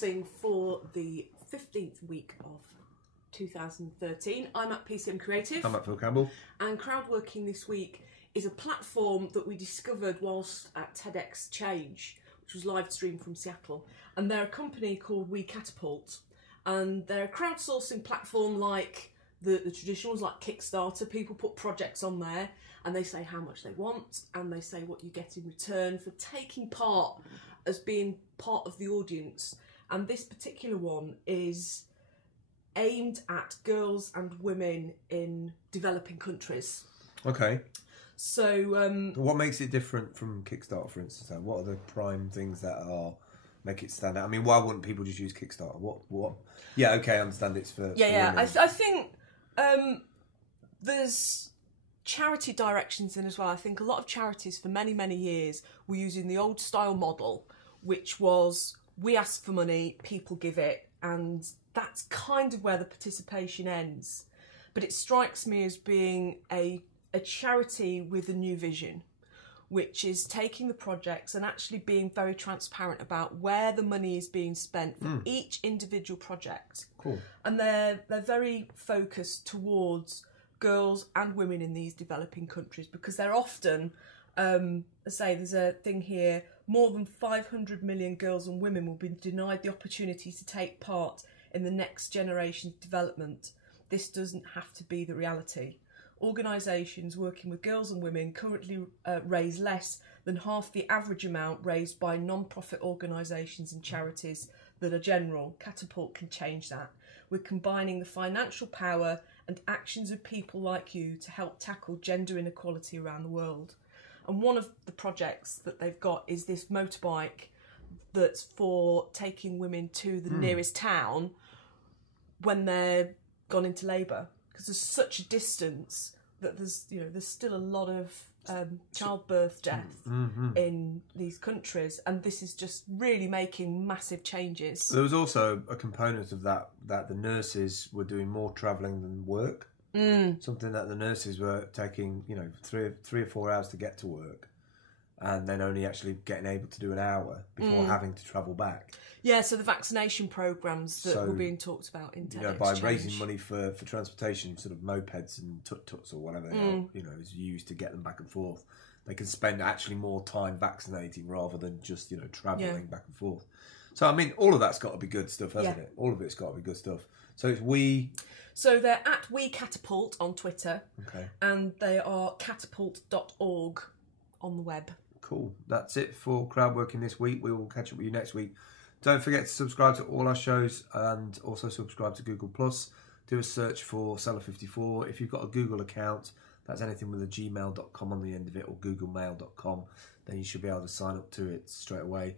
crowdsourcing for the 15th week of 2013. I'm at PCM Creative. I'm at Phil Campbell. And crowdworking this week is a platform that we discovered whilst at tedxchange, which was live streamed from Seattle. And they're a company called wecatapult. And they're a crowdsourcing platform like the traditional ones, like Kickstarter. People put projects on there and they say how much they want and they say what you get in return for taking part as being part of the audience. And this particular one is aimed at girls and women in developing countries. Okay. So what makes it different from Kickstarter, for instance? What are the prime things that make it stand out? I mean, why wouldn't people just use Kickstarter? What? Yeah, okay, I understand it's for yeah. women. I think there's charity directions in as well. I think a lot of charities for many years were using the old style model, which was we ask for money, people give it, and that's kind of where the participation ends. But it strikes me as being a charity with a new vision, which is taking the projects and actually being very transparent about where the money is being spent for each individual project. Cool. And they're very focused towards girls and women in these developing countries, because they're often, say there's a thing here, more than 500 million girls and women will be denied the opportunity to take part in the next generation's development. This doesn't have to be the reality. Organisations working with girls and women currently raise less than half the average amount raised by non-profit organisations and charities that are general. Catapult can change that. We're combining the financial power and actions of people like you to help tackle gender inequality around the world. And one of the projects that they've got is this motorbike that's for taking women to the nearest town when they're gone into labour, because there's such a distance that there's still a lot of childbirth death in these countries, and this is just really making massive changes. There was also a component of that the nurses were doing more travelling than work. Something that the nurses were taking 3 or 4 hours to get to work, and then only actually getting able to do an hour before having to travel back. Yeah, so the vaccination programmes that were being talked about in tedxchange. By raising money for transportation, sort of mopeds and tut-tuts or whatever they are, is used to get them back and forth. They can spend actually more time vaccinating rather than just, travelling back and forth. So, I mean, all of that's got to be good stuff, hasn't it? All of it's got to be good stuff. So it's So they're at wecatapult on Twitter. Okay. And they are catapult.org on the web. Cool. That's it for crowdworking this week. We will catch up with you next week. Don't forget to subscribe to all our shows and also subscribe to Google+. Do a search for Seller54. If you've got a Google account, that's anything with a gmail.com on the end of it or googlemail.com, then you should be able to sign up to it straight away.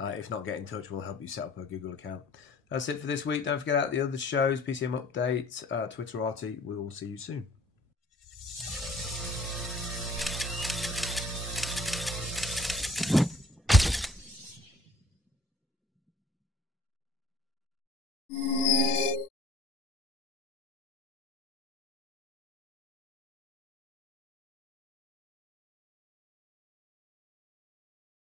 If not, get in touch. We'll help you set up a Google account. That's it for this week. Don't forget out the other shows, PCM Update, Twitter RT. We will see you soon.